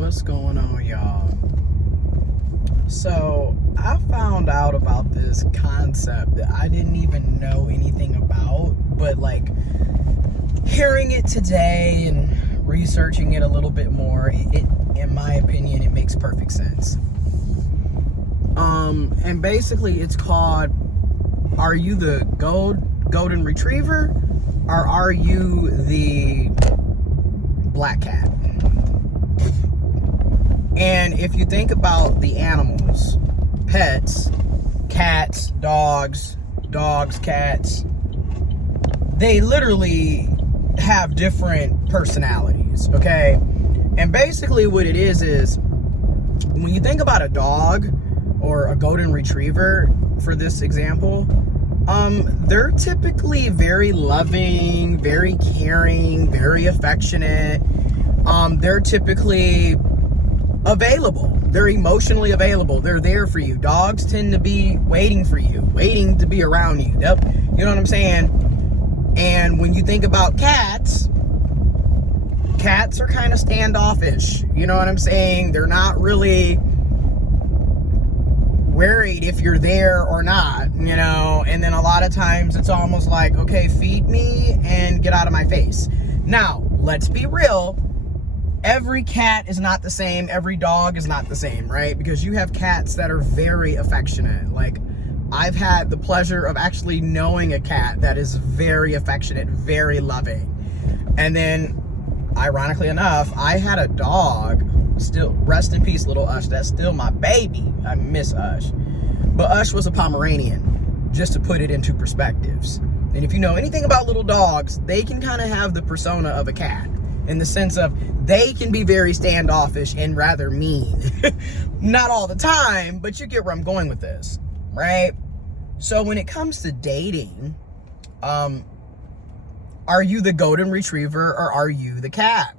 What's going on, y'all? So I found out about this concept that I didn't even know anything about, but like hearing it today and researching it a little bit more, it in my opinion, it makes perfect sense. And basically it's called, are you the golden retriever or are you the black cat? And if you think about the animals, pets, cats, dogs, cats, they literally have different personalities, okay? And basically what it is when you think about a dog or a golden retriever, for this example, they're typically very loving, very caring, very affectionate. They're typically available. They're emotionally available. They're there for you. Dogs tend to be waiting for you, waiting to be around you. Yep. You know what I'm saying? And when you think about cats are kind of standoffish. You know what I'm saying? They're not really worried if you're there or not, you know? And then a lot of times it's almost like, okay, feed me and get out of my face. Now, let's be real. Every cat is not the same. Every dog is not the same, right? Because you have cats that are very affectionate. Like, I've had the pleasure of actually knowing a cat that is very affectionate, very loving. And then, ironically enough, I had a dog, still, rest in peace, little Ush. That's still my baby. I miss Ush. But Ush was a Pomeranian, just to put it into perspectives. And if you know anything about little dogs, they can kind of have the persona of a cat, in the sense of they can be very standoffish and rather mean. Not all the time, but you get where I'm going with this, right? So when it comes to dating, are you the golden retriever or are you the cat?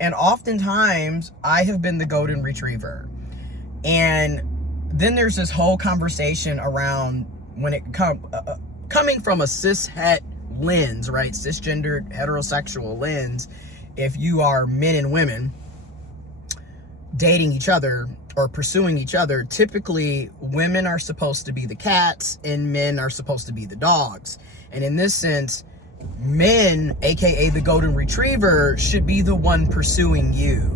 And oftentimes I have been the golden retriever. And then there's this whole conversation around when it coming from a cis-het lens, right? Cisgendered heterosexual lens. If you are men and women dating each other or pursuing each other, typically women are supposed to be the cats and men are supposed to be the dogs. And in this sense, men, aka the golden retriever, should be the one pursuing you.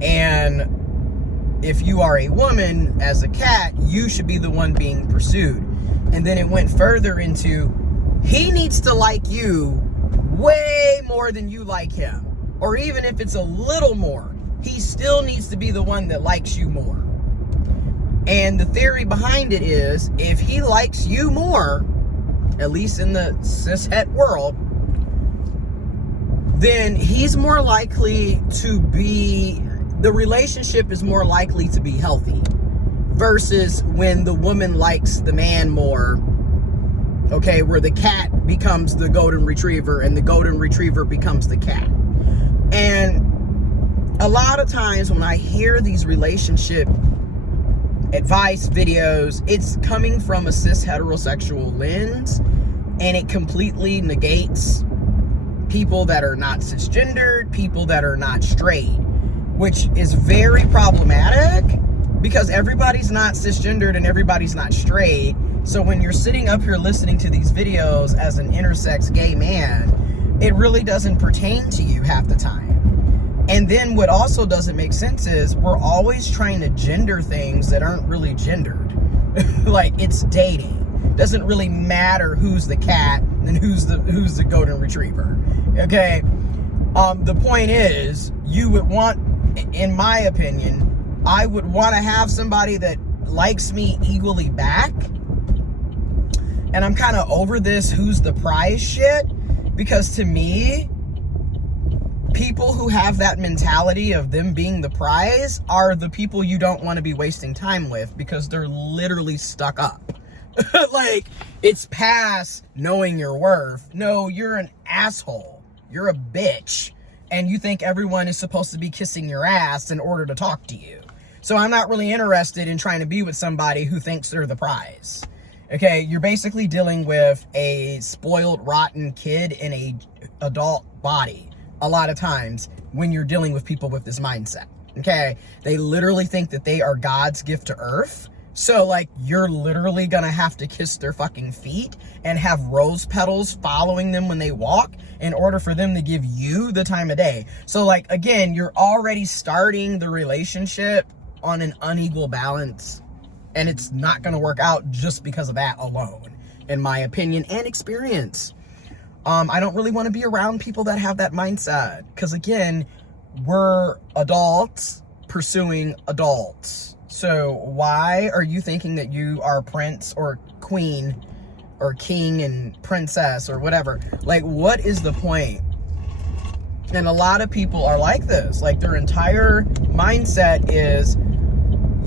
And if you are a woman as a cat, you should be the one being pursued. And then it went further into, he needs to like you way more than you like him. Or even if it's a little more, he still needs to be the one that likes you more. And the theory behind it is, if he likes you more, at least in the cis-het world, then he's more likely to be, the relationship is more likely to be healthy. Versus when the woman likes the man more, okay, where the cat becomes the golden retriever and the golden retriever becomes the cat. And a lot of times when I hear these relationship advice videos, it's coming from a cis heterosexual lens, and it completely negates people that are not cisgendered, people that are not straight, which is very problematic because everybody's not cisgendered and everybody's not straight. So when you're sitting up here listening to these videos as an intersex gay man, it really doesn't pertain to you half the time. And then what also doesn't make sense is we're always trying to gender things that aren't really gendered. Like, it's dating. Doesn't really matter who's the cat and who's the golden retriever. Okay? The point is, you would want, in my opinion, I would want to have somebody that likes me equally back. And I'm kind of over this who's the prize shit, because to me, people who have that mentality of them being the prize are the people you don't want to be wasting time with, because they're literally stuck up. Like, it's past knowing your worth. No, you're an asshole. You're a bitch. And you think everyone is supposed to be kissing your ass in order to talk to you. So I'm not really interested in trying to be with somebody who thinks they're the prize. Okay, you're basically dealing with a spoiled, rotten kid in a adult body. a lot of times when you're dealing with people with this mindset, okay? They literally think that they are God's gift to earth. So, like, you're literally gonna have to kiss their fucking feet and have rose petals following them when they walk in order for them to give you the time of day. So, like, again, you're already starting the relationship on an unequal balance, and it's not gonna work out just because of that alone, in my opinion and experience. I don't really want to be around people that have that mindset, because again, we're adults pursuing adults. So why are you thinking that you are prince or queen or king and princess or whatever? Like, what is the point? And a lot of people are like this. Like, their entire mindset is,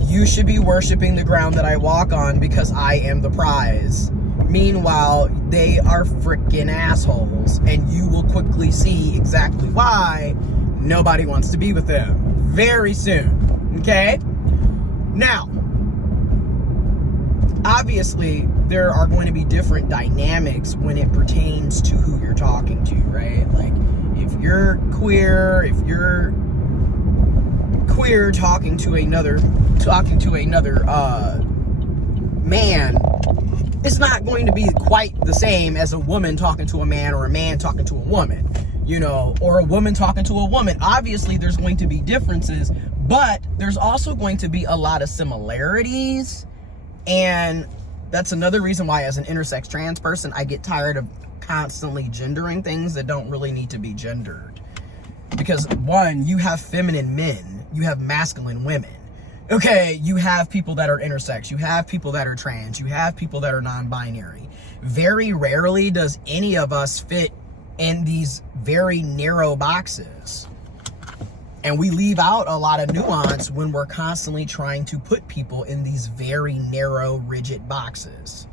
you should be worshiping the ground that I walk on because I am the prize. Meanwhile, they are freaking assholes, and you will quickly see exactly why nobody wants to be with them very soon, okay? Now, obviously, there are going to be different dynamics when it pertains to who you're talking to, right? Like, if you're queer, talking to another man, it's not going to be quite the same as a woman talking to a man or a man talking to a woman, you know, or a woman talking to a woman. Obviously, there's going to be differences, but there's also going to be a lot of similarities. And that's another reason why, as an intersex trans person, I get tired of constantly gendering things that don't really need to be gendered. Because one, you have feminine men, you have masculine women. Okay, you have people that are intersex, you have people that are trans, you have people that are non-binary. Very rarely does any of us fit in these very narrow boxes. And we leave out a lot of nuance when we're constantly trying to put people in these very narrow, rigid boxes.